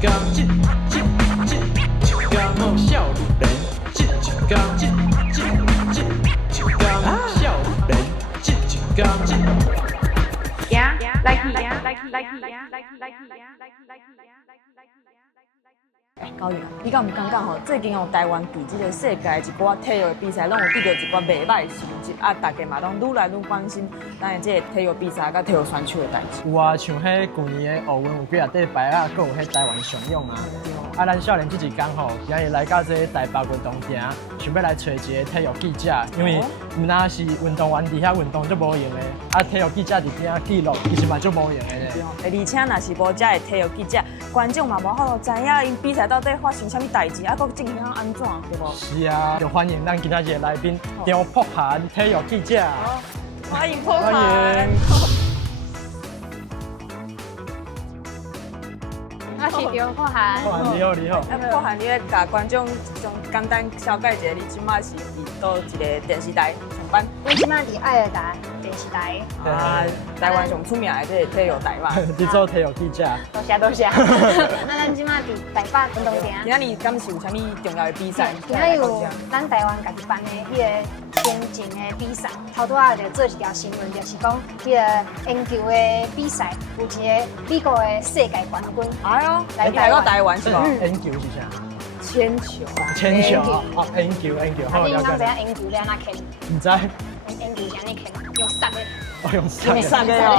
天一天某少年，一天一天某少年，一天来去。高宇，你敢唔感觉吼？最近台湾比这个世界一寡体育的比赛，拢有得到一寡袂歹成绩啊！大家嘛拢愈来愈关心咱的这个体育比赛甲体育选手的代志。有啊，像迄去年的奥运有几啊块牌啊，还有迄台湾上勇啊。啊，咱少年这一天吼，今日来到这个台北运动城，想要来找一个体育记者，因为毋那是运动员伫遐运动就无用的，啊，体育记者伫遐记录其实嘛就无用的咧。而且若是无这的体育记者，观众嘛无法度知影因比赛到底发生啥物代志，啊，佮进行安怎，对无？是啊，就欢迎咱今仔日的来宾张柏涵体育记者。欢迎柏涵。我是张柏涵。柏涵你好，你好。柏涵，你要甲观众从简单小解一下，你即马是伫倒一个电视台上班？我即摆伫爱尔达电视台。啊，台湾上出名的这个体育台嘛。你做体育记者。多谢。那咱即摆伫台北运动城。今仔日敢是有啥物重要的比赛？今仔有咱台湾家己办的迄个田径的比赛，头拄仔就做一条新闻，就是讲迄个篮球的比赛，有一个美国的世界冠军。哎呦，来到台湾是吧？篮球是啥？铅球啊。铅球哦，篮球，好你了解。敢知影篮球要安怎खे唔知。篮球是安尼खे，用塞的。我用塞的。塞的哦。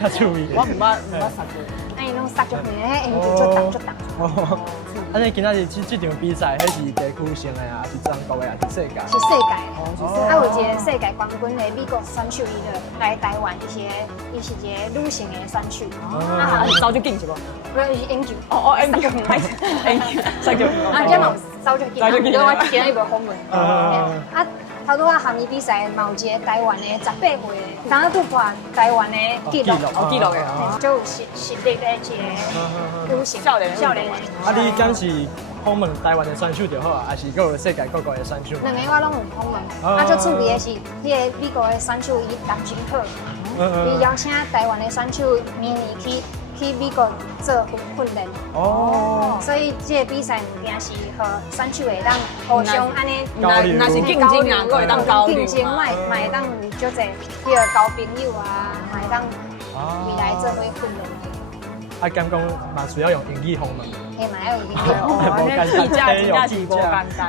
较注意。我唔捌塞过。那伊拢塞足远的，篮球足重。哦。安尼今仔日这场比赛，迄是地区性的啊，是全国的啊，是世界。是世界的。啊，有一个世界冠军的美国选手，伊就来台湾，伊是一个女性的选手。啊，早就进去无？不是，是篮球。哦，篮球，篮球，塞球。啊，这嘛早就进，因为我今日无访问。啊，头拄仔含义比赛嘛有一个台湾的18岁的，刚刚突破台湾的纪录，记录的，就有实力的一个女性少年。啊，你敢是访问台湾的选手就好啊，还是各有世界各国的选手？两个我拢有访问，啊，最趣味的是，迄个美国的选手伊人真好，伊邀请台湾的选手明年去美国做训练。哦，所以这个比赛唔定是和选手会当互相安尼交流，那是竞争啊，各会当交流。竞争，嘛会当就这迄个交朋友啊，嘛会当未来做伙训练的。啊，敢讲嘛需要用英语访问。嘿，嘛要有英语。安尼记者真正是无简单，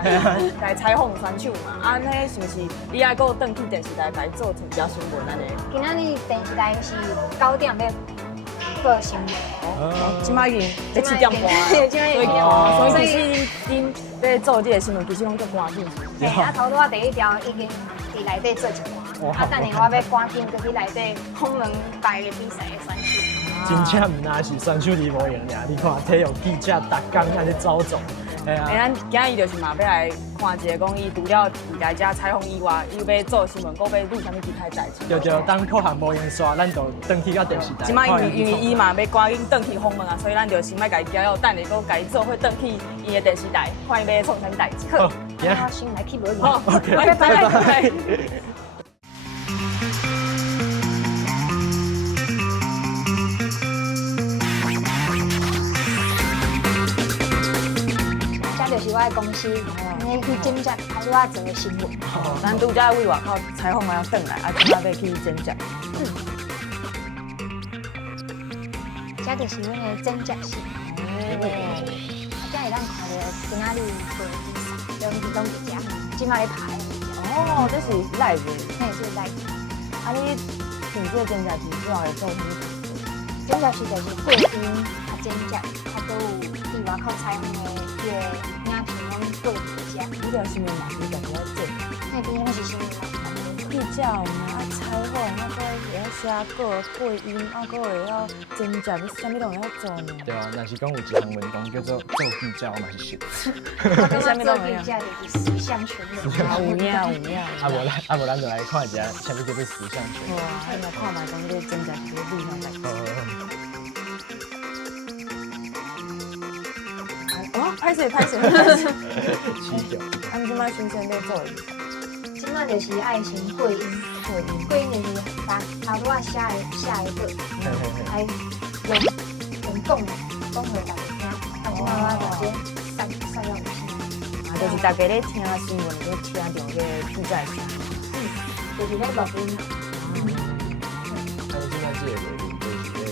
来采访选手嘛。啊，那是不是你爱搁转去电视台来做一条新闻安尼？今仔日电视台是9点要报新闻。今摆已经在7点半，所以其实恁在做这个新闻，其实拢足赶紧。嘿，啊，头拄仔第一条已经伫内底做一半，啊，等下我要赶紧去内底访问台的比赛的选手。真正唔那是选手你无用呀！你看体育记者逐工安尼走总，哎呀。咱今日就是嘛要来看一个讲伊除了伫来遮采访以外，伊要做新闻，搁要录啥物其他代志。就当迫限无用煞，咱就转去到电视台。即摆因为伊嘛要赶紧转去访问啊，所以咱就先莫家己加油，等下搁家己做伙转去伊的电视台，看伊要创啥物代志。好，我先来去无好，OK，拜拜。就是我的公司，安尼去剪辑，头拄仔做的新闻。咱拄则为外口采访完转来，啊，即摆要去剪辑。这就是阮的剪辑室。这会当看到今仔日做的比赛，拢伫遮，即摆咧拍。哦，这是 live 的。嘿，这是 live。啊，你平时剪辑是主要会做啥物？剪辑室就是配音、啊剪辑，啊都有伫外口采访的迄个。做比较，你条新闻嘛，你家己要做。那边那是新闻嘛？比较有嘛，采访，啊，搁会晓写稿、配音，啊，搁会晓剪辑，你啥物都会晓做呢。对啊，若是讲有一项运动叫做做记者，我嘛是熟。我啥物都会晓。就是十项全能。啊，有影。啊无咱就来看一下，啥物叫做十项全能。好啊，来看卖讲这剪辑是个厉害代志。拍摄。起脚。咱即摆新鲜在做的。即摆就是爱心配音，配音就是把头拄仔写的歌，来用讲回大家听，啊接赛到有时。啊，就是大家咧听新闻，都听到这个比赛声。就是咧录音啊。那你现在这个月龄就是咧，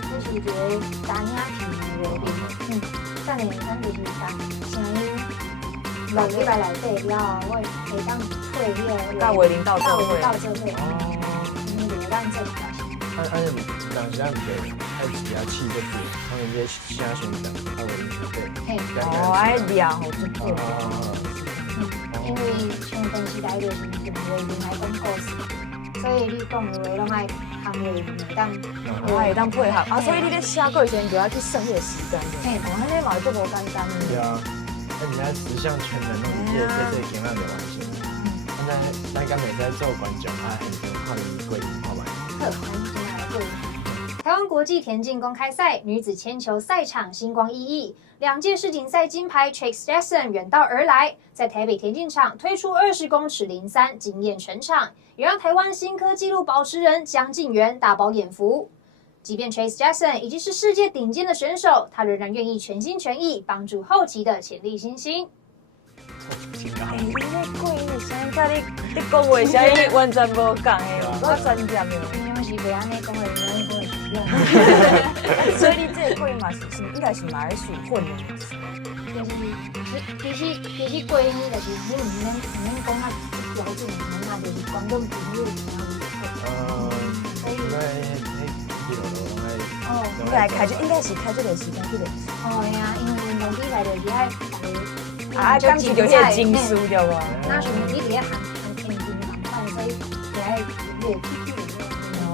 这是一个单影片的月龄，等下咱就是把声音录入来内底了后，我会当配迄个到月龄到这会。到这会，哦，就让这个表现。按你当时按个爱自己气就对，他们这声宣传，他为对。嘿，哦，爱聊好就对。因为像电视台就是用月龄来讲故事，所以你讲的话拢爱含月龄会当，会当配合啊，所以你咧写过前就要去算迄个时间。嘿，哦，迄个嘛就无简单。对啊，那你在十项全能弄一届，这今仔就完成。现在咱敢袂使做观众啊，现场看你过瘾好吗？特欢迎来过。台湾国际田径公开赛女子铅球赛场星光熠熠，2届世锦赛金牌 Chase Jackson 远道而来，在台北田径场推出20公尺03，惊艳全场，也让台湾新科纪录保持人江敬元大饱眼福。即便 Chase Jackson 已经是世界顶尖的选手，他仍然愿意全心全意帮助后期的潜力新星。你咧过因的声音，甲你讲话声音完全无共的，我专业的。因为是袂安尼讲话，因为讲所以你这个过音嘛是应该是嘛咧训混的。其实过音就是你唔免讲啊标准，啊就是观众朋友听所以迄应该开是开这个时间去练。哦呀，因为运动比赛就是爱啊，刚是就迄个精输对无？那是你伫含天津含饭，所以就爱练去哦，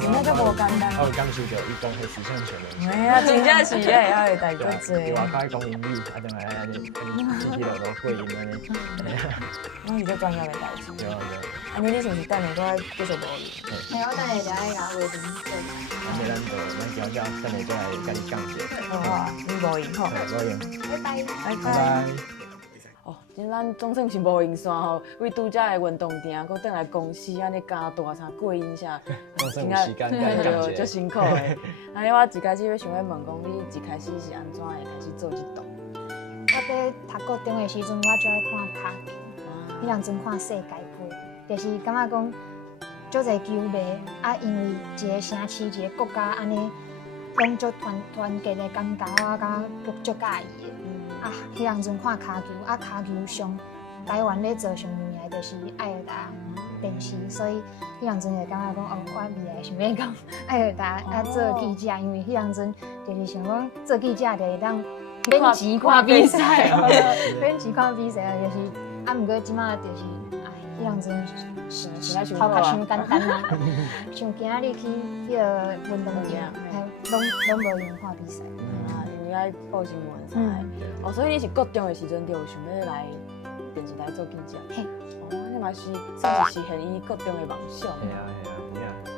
真正就无简单。我刚受着伊讲迄时尚全能。哎呀，真正是也会代做做。对外口讲英语，啊，等下安尼叽叽落落过音安尼。那是做专业的代志。对啊。安尼你是不是等下搁继续无练？嘿，我等下就爱甲话题做。咱交交，等下再来甲你讲者。好啊，你无闲吼。无闲。拜拜。拜拜。哦，今咱总算是无闲线吼，为拄则的运动店，搁转来公司安尼加大啥过音啥，真有时间甲你讲者，足辛苦的。安尼我一开始要想要问讲，你一开始是安怎会开始做这档？我在读高中的时阵，我就爱看卡球，迄阵阵看世界杯，就是感觉讲，足侪球迷啊，因为一个城市、一个国家安尼，拢足团结的感觉，我感觉足介意的。啊，迄阵阵看卡球，啊卡球上台湾咧做上有名的就是爱尔达电视，所以迄阵阵就感觉讲，哦，我未来想要讲爱尔达啊做记者，因为迄阵阵就是想讲做记者就会当免钱看比赛，免钱看比赛就是啊，毋过即马就是哎，迄阵阵是头壳伤简单啊，像今仔日去迄个运动场，拢无用看比赛。因为爱报新闻啥的。哦，所以你是高中的时阵就有想要来电视台做记者。嘿。哦，你嘛是算是实现伊高中的梦想。系啊，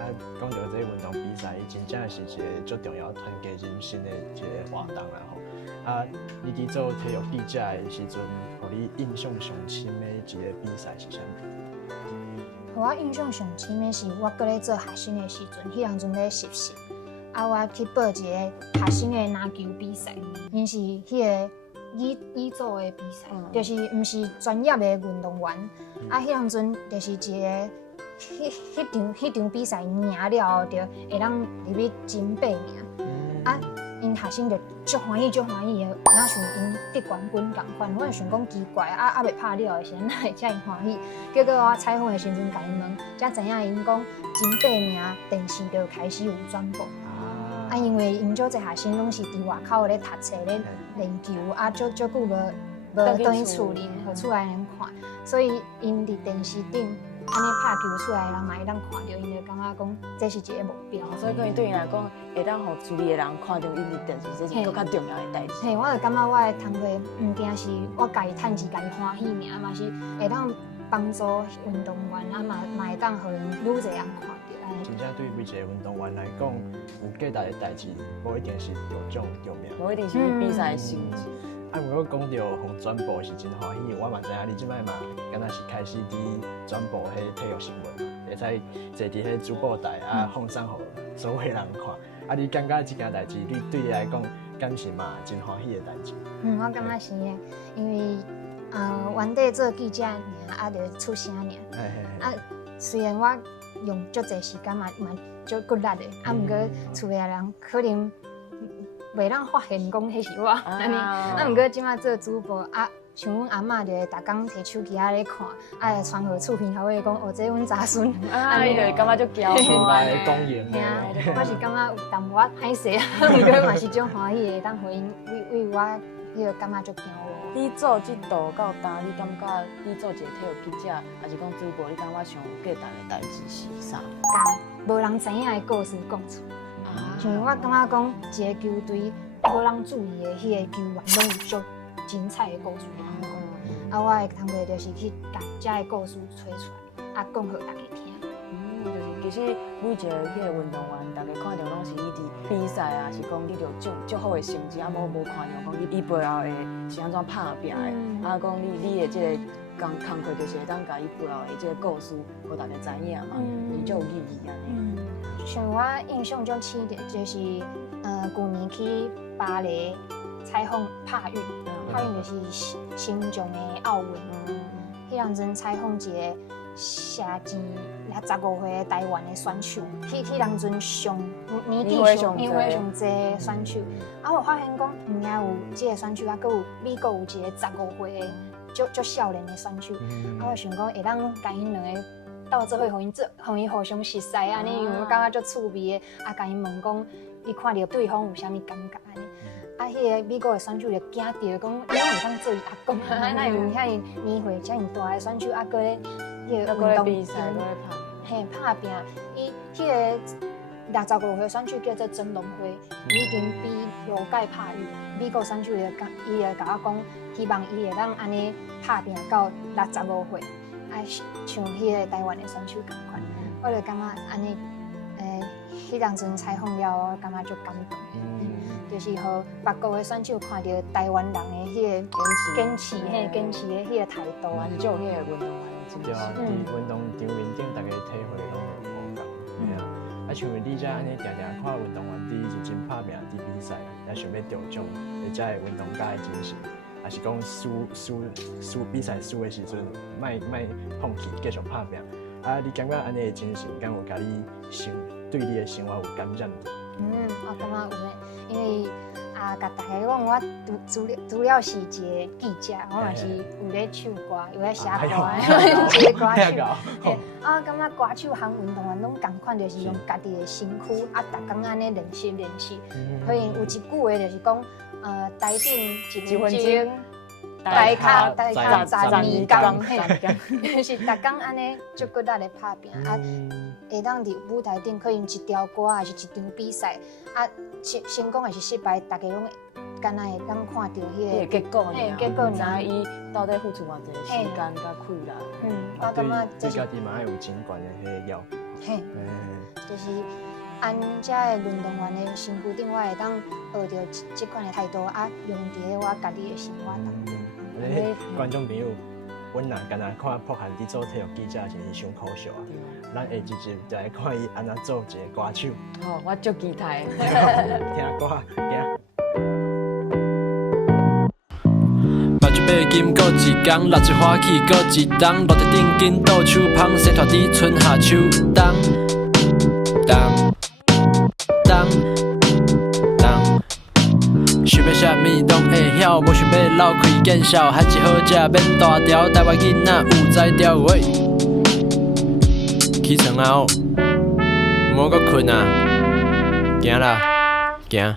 啊，讲到这运动比赛，伊真正是一个足重要团结人心的一个活动啦吼。啊，你伫做体育记者的时阵，互你印象上深的一个比赛是啥物？互我印象上深的是我搁咧做学生的时阵，迄阵阵咧实习。啊，我去报一个学生的篮球比赛，因是迄个乙组的比赛，就是毋是专业的运动员。啊，迄阵阵就是一个迄场比赛赢了后，就会当入去前8名。啊，因学生就足欢喜的，哪像因得冠军共款。我就想讲奇怪，啊未拍了的时阵，哪会遮尔欢喜？结果我采访的时阵，甲因问，才知影因讲前8名电视就开始有转播。啊，因为因足侪学生拢是伫外口咧读册咧练球，啊，足久无倒去厝里，互厝内人看，所以因伫电视顶安尼拍球出来的人嘛会当看到，因就感觉讲这是一个目标。所以讲，对伊来讲，会当互厝里的人看到伊伫电视，这是更较重要的代志。嘿，我就感觉我的通会毋仅是我家己趁钱家己欢喜尔，嘛是会当帮助运动员，啊嘛会当互因愈侪人看到。真正对每一个运动员来讲，有价值的代志，无一定是有奖有名，无一定是比赛的成绩。啊，如果讲到互转播是真欢喜，我嘛知影你即摆嘛，敢若是开始伫转播迄体育新闻，会使坐伫迄主播台啊，放送互所有人看。啊，你感觉即件代志，你对你来讲，敢是嘛真欢喜的代志？我感觉是的，因为原地做记者尔，就出声尔。虽然我用足侪时间嘛足骨力的，毋过厝内人可能袂当发现讲迄是我安尼。毋过即马做主播像阮阿嬷就会逐工摕手机咧看，会传互厝边头尾讲，哦，这阮查孙，你就感觉足骄傲。来公营的，我是感觉有淡薄仔歹势，毋过嘛是种欢喜的，当回因为我迄个感觉足骄傲。你做即道到呾，你感觉你做一个体育记者，还是讲主播，你感觉上有价值的代志是啥？甲无人知影的故事讲出。像我感觉讲一个球队无人注意的迄个球员，拢有足精彩的故事通讲。我会通过就是去甲遮个故事吹出来，讲互大家听。就是其实每一个迄个运动员，大家看到拢是伊伫比赛啊，是讲你着足好的成绩，无看到讲伊背后的是安怎拍拼的，讲你的即个工课就是会当甲伊背后的即个故事，互大家知影嘛，伊就有意义安尼。像我印象中深的，就是去年去巴黎采访帕运，帕运就是新疆的奥运。迄当阵采访一个射箭15岁的台湾的选手，迄当阵年纪上侪选手，我发现讲，毋仅有即个选手，阁有美国有一个15岁的足少年的选手，我想讲会当甲因两个斗做伙，互因互相熟悉安尼，因为我感觉足趣味的，甲因问讲，伊看到对方有啥物感觉安尼。迄个美国的选手就惊到讲，你袂当做伊阿公，那有遐尼年岁遮尔大的选手，搁咧迄个运动比赛，拍拼。伊迄个65岁选手叫做曾龙辉，已经比6届拍运。美国选手伊就甲我讲，希望伊会当安尼拍拼到65岁，像迄个台湾的选手共款。我就感觉安尼，迄当阵采访了，我感觉足感动。就是互别国的选手看到台湾人的迄个坚持的迄个态度啊，就迄个运动员精对啊，伫运动场面顶，大家体会拢无共，像你遮安尼常常看运动员伫认真拍拼伫比赛，也想要得奖，或者会运动家的精神，还是讲输比赛输的时阵，莫放弃，继续拍拼。你感觉安尼的精神，敢有甲你对你的生活有感染着？我感觉有诶，因为甲大家讲，我除了是一个记者，我嘛是有咧唱歌，有咧写歌，一个歌手。我感觉歌手和运动员拢共款，就是用家己的身躯逐工安尼练习。所以有一句话就是讲，台顶1分钟，台骹12工，是逐工安尼足骨力的拍拼会当伫舞台顶，可能一条歌还是一场比赛，成功还是失败，大家拢敢若会当看到迄个结果尔，知伊到底付出偌济时间甲气力。我感觉你家己嘛爱有真悬的迄个要求。就是按遮的运动员的身躯顶，我会当学到即款的态度，用伫我家己的生活当中。观众朋友，阮若敢若看朴涵伫做体育记者，真是伤可惜啊！咱下一集就来看伊安怎做一个歌手。好，我足期待。听歌，行。目睭爬金过一工，六一花起过一冬，落地顶紧倒手芳，生拖伫春夏秋冬。想要啥物拢会晓，无想要流开见笑，还一好食免大条，台湾囡仔有才调喂。起床啊哦，莫阁困啊，行啦，行。